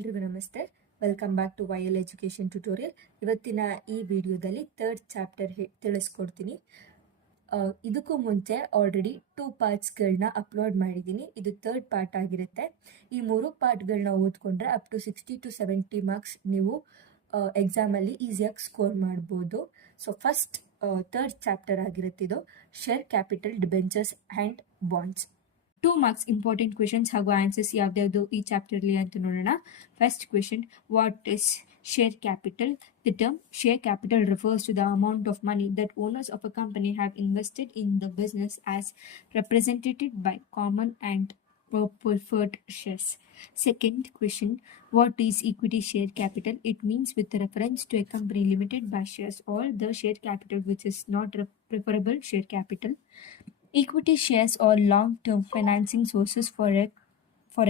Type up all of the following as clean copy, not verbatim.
ಎಲ್ರಿಗೂ ನಮಸ್ತೆ. Welcome back to YL education tutorial. ಇವತ್ತಿನ ಈ ವಿಡಿಯೋದಲ್ಲಿ ಥರ್ಡ್ ಚಾಪ್ಟರ್ ತಿಳಿಸ್ಕೊಡ್ತೀನಿ. ಇದಕ್ಕೂ ಮುಂಚೆ ಆಲ್ರೆಡಿ 2 ಪಾರ್ಟ್ಸ್ಗಳನ್ನ ಅಪ್ಲೋಡ್ ಮಾಡಿದ್ದೀನಿ. ಇದು ಥರ್ಡ್ ಪಾರ್ಟ್ ಆಗಿರುತ್ತೆ. ಈ 3 ಪಾರ್ಟ್ಗಳನ್ನ ಓದ್ಕೊಂಡ್ರೆ ಅಪ್ ಟು 60 to 70 ಮಾರ್ಕ್ಸ್ ನೀವು ಎಕ್ಸಾಮಲ್ಲಿ ಈಸಿಯಾಗಿ ಸ್ಕೋರ್ ಮಾಡ್ಬೋದು. ಸೊ ಫಸ್ಟ್ ಥರ್ಡ್ ಚಾಪ್ಟರ್ ಆಗಿರುತ್ತೆ ಇದು, share capital, debentures and bonds. 2 marks important questions ಹಾಗೂ ಆನ್ಸರ್ಸ್ ಯಾವ್ದಾವುದು ಈ ಚಾಪ್ಟರ್ಲಿ ಅಂತ ನೋಡೋಣ. First question, what is share capital? The term share capital refers to the amount of money that owners of a company have invested in the business as represented by common and preferred shares. Second question, what is equity share capital? It means with reference to a company limited by shares or the share capital which is not preferable share capital. Equity shares are long-term financing sources for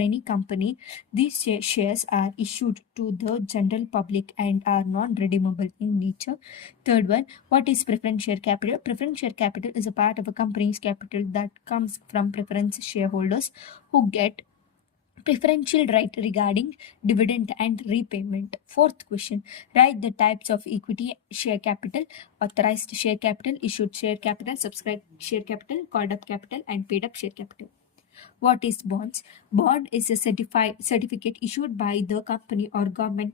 any company. These shares are issued to the general public and are non-redeemable in nature. Third one, what is preference share capital? Preference share capital is a part of a company's capital that comes from preference shareholders who get preferential right regarding dividend and repayment. Fourth question, write the types of equity share capital: authorized share capital, issued share capital, subscribed share capital, called up capital, and paid up share capital. What is bonds? Bond is a certificate issued by the company or government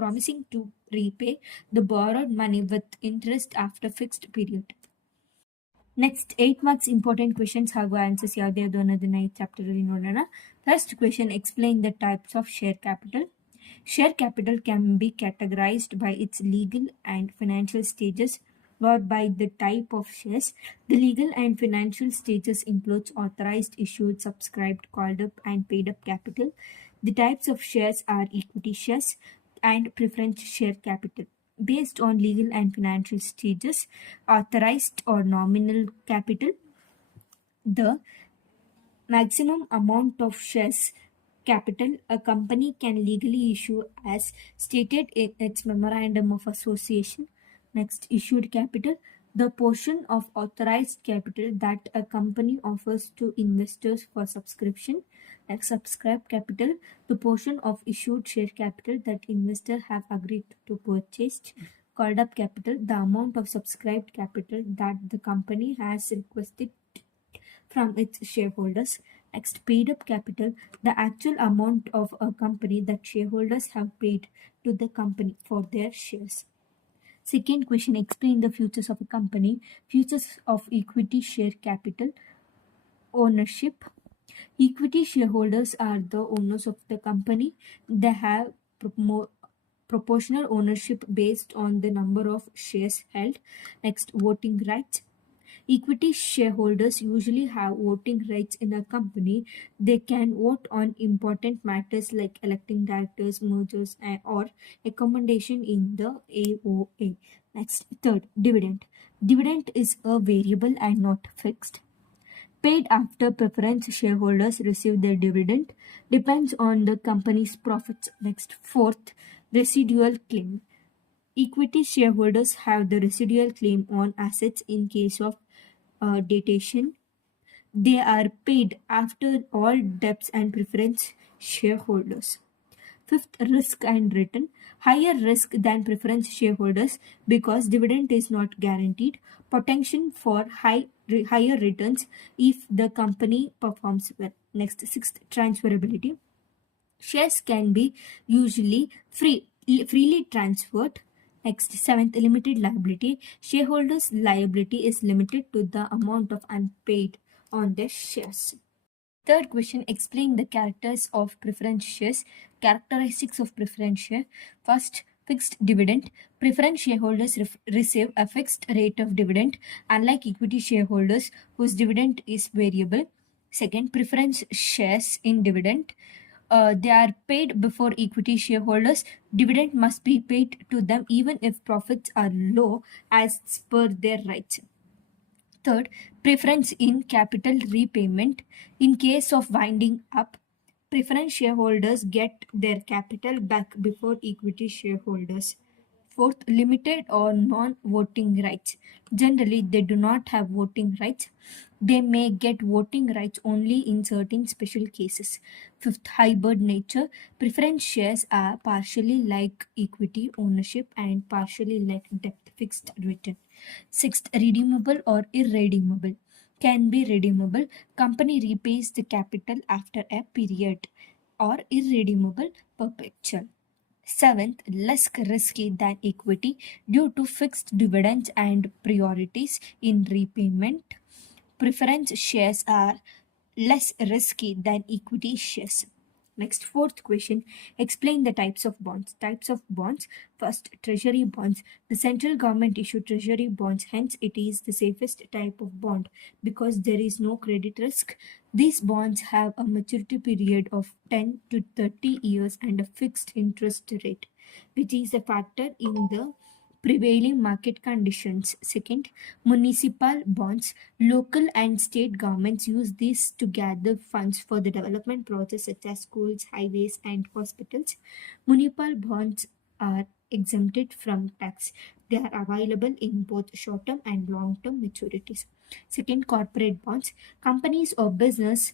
promising to repay the borrowed money with interest after fixed period. Next 8 marks important questions ಹಾಗೂ answers ಯಾವ್ದು ಅನ್ನೋದನ್ನ ಈ ಚಾಪ್ಟರಲ್ಲಿ ನೋಡೋಣ. First question, explain the types of share capital. Share capital can be categorized by its legal and financial stages, not by the type of shares. The legal and financial stages includes authorized, issued, subscribed, called up, and paid up capital. The types of shares are equity shares and preference share capital. Based on legal and financial stages, authorized or nominal capital, the maximum amount of shares capital a company can legally issue as stated in its memorandum of association. Next, issued capital, the portion of authorized capital that a company offers to investors for subscription. Next, subscribed capital, the portion of issued share capital that investors have agreed to purchase. Called up capital, the amount of subscribed capital that the company has requested from its shareholders. Next, paid up capital, the actual amount of a company that shareholders have paid to the company for their shares. Second question, explain the features of a company. Features of equity share capital: ownership. Equity shareholders are the owners of the company. They have proportional ownership based on the number of shares held. Next, voting rights. Equity shareholders usually have voting rights in a company. They can vote on important matters like electing directors, mergers, or accommodation in the AOA. Next, third, dividend. Dividend is a variable and not fixed. Paid after preference shareholders receive their dividend. Depends on the company's profits. Next, fourth, residual claim. Equity shareholders have the residual claim on assets in case of datation. They are paid after all debts and preference shareholders. Fifth, risk and return. Higher risk than preference shareholders because dividend is not guaranteed. Potential for higher returns if the company performs well. Next, sixth, transferability. Shares can be usually freely transferred. Next, seventh, limited liability. Shareholders' liability is limited to the amount of unpaid on their shares. Third question, explain the characters of preference shares. Characteristics of preference share. First, fixed dividend. Preference shareholders receive a fixed rate of dividend, unlike equity shareholders whose dividend is variable. Second, preference shares in dividend. They are paid before equity shareholders. Dividend must be paid to them even if profits are low as per their rights. Third, preference in capital repayment. In case of winding up, preference shareholders get their capital back before equity shareholders. Fourth, limited or non-voting rights. Generally, they do not have voting rights. They may get voting rights only in certain special cases. Fifth, hybrid nature. Preference shares are partially like equity ownership and partially like debt fixed return. Sixth, redeemable or irredeemable. Can be redeemable. Company repays the capital after a period, or irredeemable, perpetual. Seventh, less risky than equity due to fixed dividends and priorities in repayment. Preference shares are less risky than equity shares. Next, fourth question. Explain the types of bonds. Types of bonds. First, treasury bonds. The central government issue treasury bonds, hence it is the safest type of bond because there is no credit risk. These bonds have a maturity period of 10 to 30 years and a fixed interest rate, which is a factor in the prevailing market conditions. Second, municipal bonds. Local and state governments use these to gather funds for the development projects such as schools, highways, and hospitals. Municipal bonds are exempted from tax. They are available in both short term and long term maturities. Second, corporate bonds. Companies or business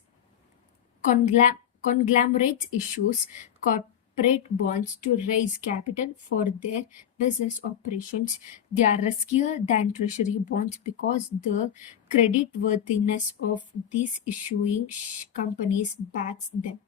conglomerates issues corporate bonds to raise capital for their business operations. They are riskier than treasury bonds because the creditworthiness of these issuing companies backs them.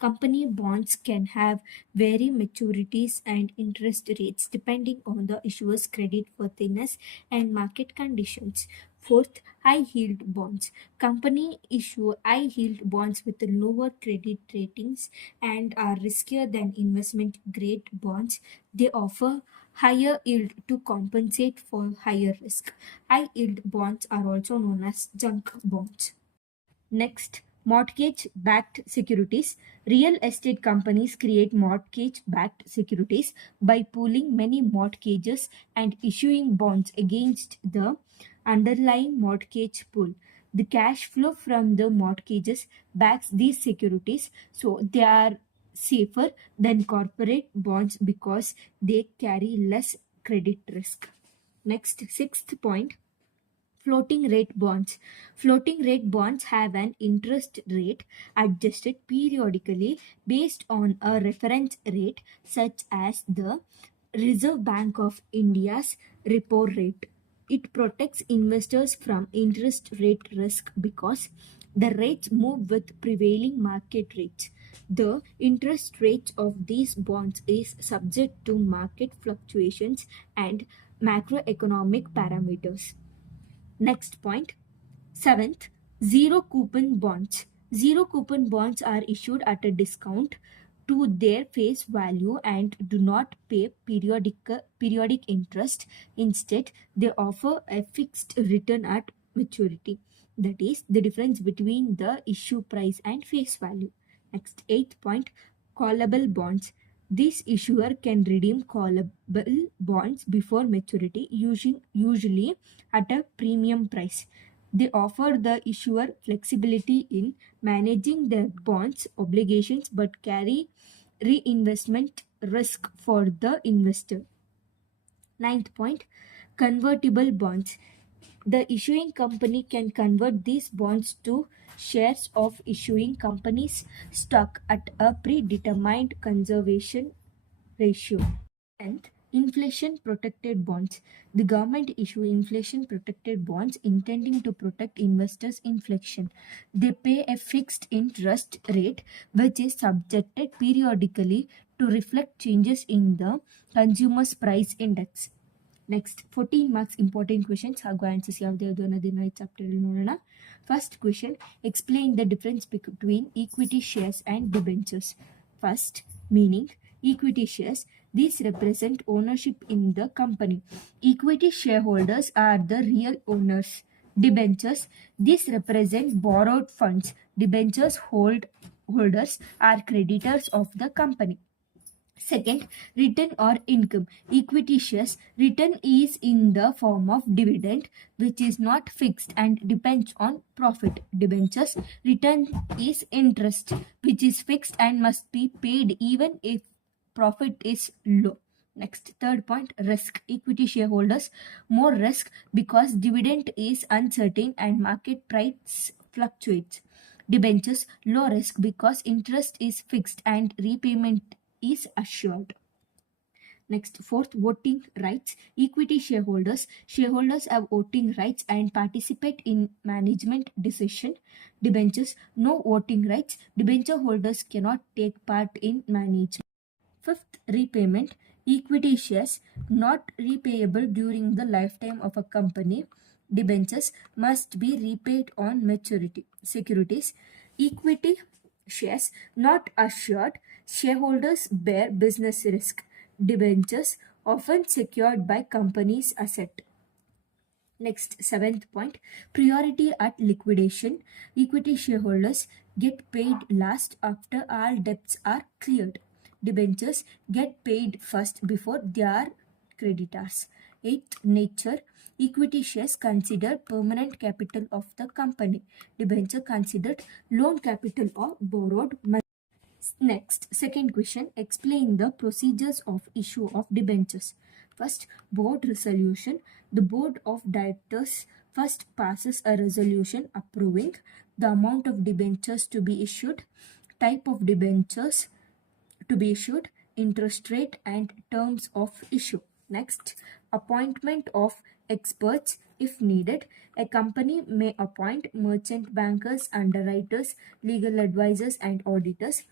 Company bonds can have varying maturities and interest rates depending on the issuer's creditworthiness and market conditions. Fourth, high yield bonds. Company issue high yield bonds with lower credit ratings and are riskier than investment grade bonds. They offer higher yield to compensate for higher risk. High yield bonds are also known as junk bonds. Next, mortgage backed securities. Real estate companies create mortgage backed securities by pooling many mortgages and issuing bonds against the underlying mortgage pool. The cash flow from the mortgages backs these securities, so they are safer than corporate bonds because they carry less credit risk. Next, sixth point, floating rate bonds. Floating rate bonds have an interest rate adjusted periodically based on a reference rate, such as the Reserve Bank of India's repo rate. It protects investors from interest rate risk because the rates move with prevailing market rates. The interest rate of these bonds is subject to market fluctuations and macroeconomic parameters. Next point, seventh, zero coupon bonds. Zero coupon bonds are issued at a discount to their face value and do not pay periodic interest. Instead, they offer a fixed return at maturity. That is the difference between the issue price and face value. Next, eighth point, callable bonds. This issuer can redeem callable bonds before maturity, usually at a premium price. They offer the issuer flexibility in managing their bonds obligations but carry reinvestment risk for the investor. Ninth point, convertible bonds. The issuing company can convert these bonds to shares of issuing company's stock at a predetermined conservation ratio. 10th, inflation protected bonds. The government issue inflation protected bonds intending to protect investors' inflation. They pay a fixed interest rate which is subjected periodically to reflect changes in the consumer's price index. Next, 14 marks important questions. Hago answers ಯಾವ್ದು ಅನ್ನೋದನ್ನ ಈ chapter ಅಲ್ಲಿ ನೋಡೋಣ. First question, explain the difference between equity shares and debentures. First, meaning equity shares. These represent ownership in the company. Equity shareholders are the real owners. Debentures. These represent borrowed funds. Debentures holders are creditors of the company. Second, return or income. Equity shares. Return is in the form of dividend, which is not fixed and depends on profit. Debentures. Return is interest, which is fixed and must be paid even if profit is low. Next, third point, risk. Equity shareholders, more risk because dividend is uncertain and market price fluctuates. Debentures, low risk because interest is fixed and repayment is assured. Next, fourth, voting rights. Equity shareholders. Shareholders have voting rights and participate in management decision. Debentures, no voting rights. Debenture holders cannot take part in management. Fifth, repayment. Equity shares not repayable during the lifetime of a company. Debentures must be repaid on maturity. Securities. Equity shares not assured. Shareholders bear business risk. Debentures often secured by company's asset. Next, seventh point, priority at liquidation. Equity shareholders get paid last after all debts are cleared. Debentures get paid first before their creditors. Eighth, nature. Equity shares considered permanent capital of the company. Debenture considered loan capital or borrowed money. Next, second question, explain the procedures of issue of debentures. First, board resolution. The board of directors first passes a resolution approving the amount of debentures to be issued, type of debentures to be issued, interest rate and terms of issue. Next, appointment of experts if needed. A company may appoint merchant bankers, underwriters, legal advisors and auditors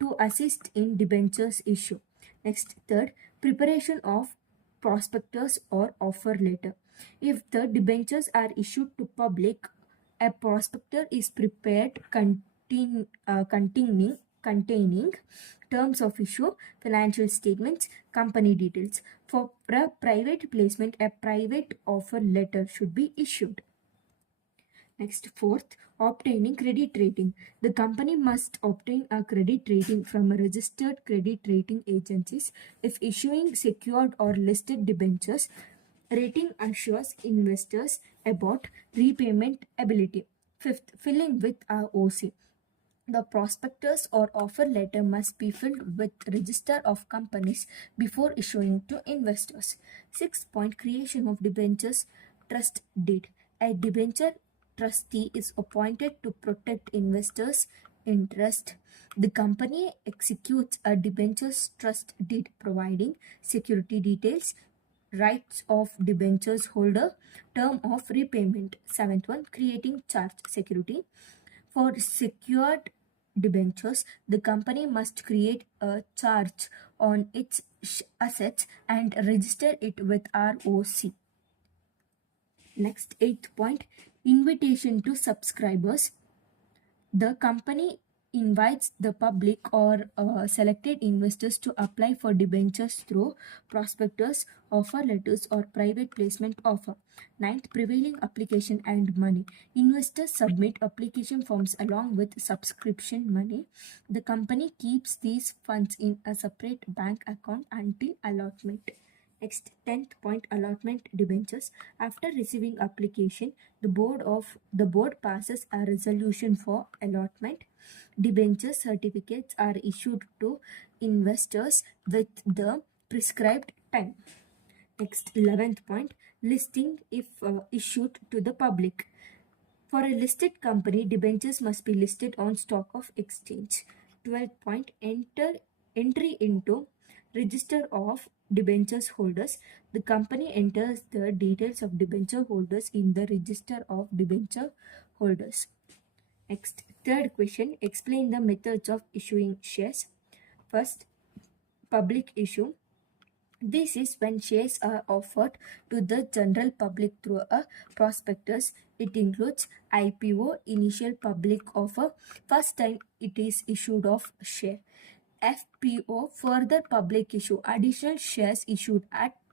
to assist in debentures issue. Next, third, preparation of prospectus or offer letter. If the debentures are issued to public, a prospectus is prepared containing terms of issue, financial statements, company details. For private placement, a private offer letter should be issued. Next, fourth, obtaining credit rating. The company must obtain a credit rating from registered credit rating agencies. If issuing secured or listed debentures, rating assures investors about repayment ability. Fifth, filling with ROC. The prospectus or offer letter must be filled with register of companies before issuing to investors. Sixth point, creation of debentures trust deed. A debenture trustee is appointed to protect investors' interest. The company executes a debentures trust deed providing security details, rights of debentures holder, term of repayment. Seventh one, creating charge security. For secured debentures, the company must create a charge on its assets and register it with ROC. Next, eighth point, invitation to subscribers. The company invites the public or selected investors to apply for debentures through prospectus, offer letters, or private placement offer. Ninth, prevailing application and money. Investors submit application forms along with subscription money. The company keeps these funds in a separate bank account until allotment. Next, 10th point, allotment debentures. After receiving application, the board passes a resolution for allotment. Debenture certificates are issued to investors with the prescribed time. Next, 11th point, listing if issued to the public. For a listed company, debentures must be listed on stock of exchange. 12th point, entry into register of debentures holders. The company enters the details of debenture holders in the register of debenture holders. Next, third question, explain the methods of issuing shares. First, public issue. This is when shares are offered to the general public through a prospectus. It includes IPO, initial public offer, first time it is issued of share. FPO, further public issue, additional shares issued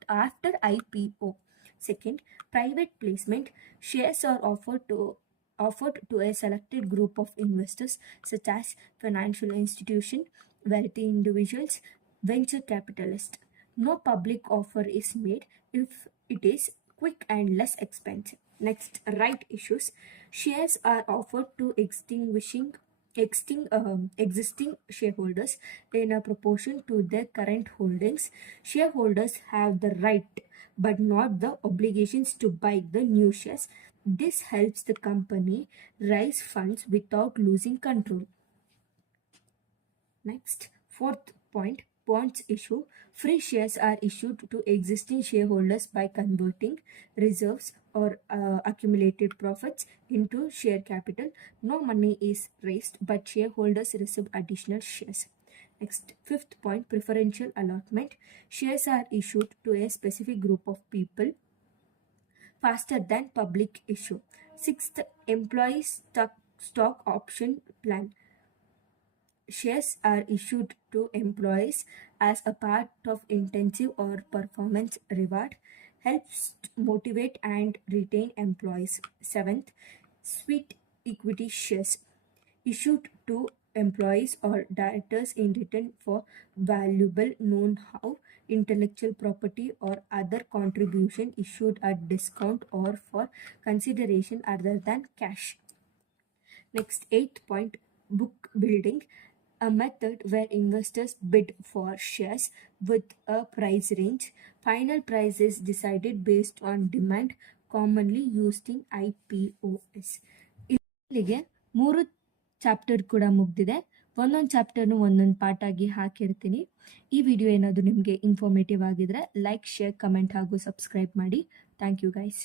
after IPO. Second, private placement. Shares are offered to a selected group of investors such as financial institution, wealthy individuals, venture capitalists. No public offer is made if it is quick and less expensive. Next, right issues. Shares are offered to existing shareholders in a proportion to their current holdings. Shareholders have the right but not the obligations to buy the new shares. This helps the company raise funds without losing control. Next, fourth point, bonds issue. Free shares are issued to existing shareholders by converting reserves or accumulated profits into share capital. No money is raised, but shareholders receive additional shares. Next, fifth point, preferential allotment. Shares are issued to a specific group of people faster than public issue. Sixth, employee stock option plan. Shares are issued to employees as a part of intensive or performance reward, helps motivate and retain employees. Seventh, sweet equity shares issued to employees or directors in return for valuable know-how, intellectual property, or other contribution issued at discount or for consideration other than cash. Next, eighth point, book building, a method where investors bid for shares with a price range. Final price is decided based on demand, commonly used in IPOs. ಇಲ್ಲಿಗೆ ಮೂರು chapter ಕೂಡ ಮುಗ್ದಿದೆ. ಒಂದೊಂದು ಚಾಪ್ಟರ್ನು ಒಂದೊಂದು part ಆಗಿ ಹಾಕಿರ್ತೀನಿ. ಈ video ಏನಾದರೂ ನಿಮಗೆ ಇನ್ಫಾರ್ಮೇಟಿವ್ ಆಗಿದ್ರೆ ಲೈಕ್, ಶೇರ್, ಕಮೆಂಟ್ ಹಾಗೂ ಸಬ್ಸ್ಕ್ರೈಬ್ ಮಾಡಿ. Thank you guys.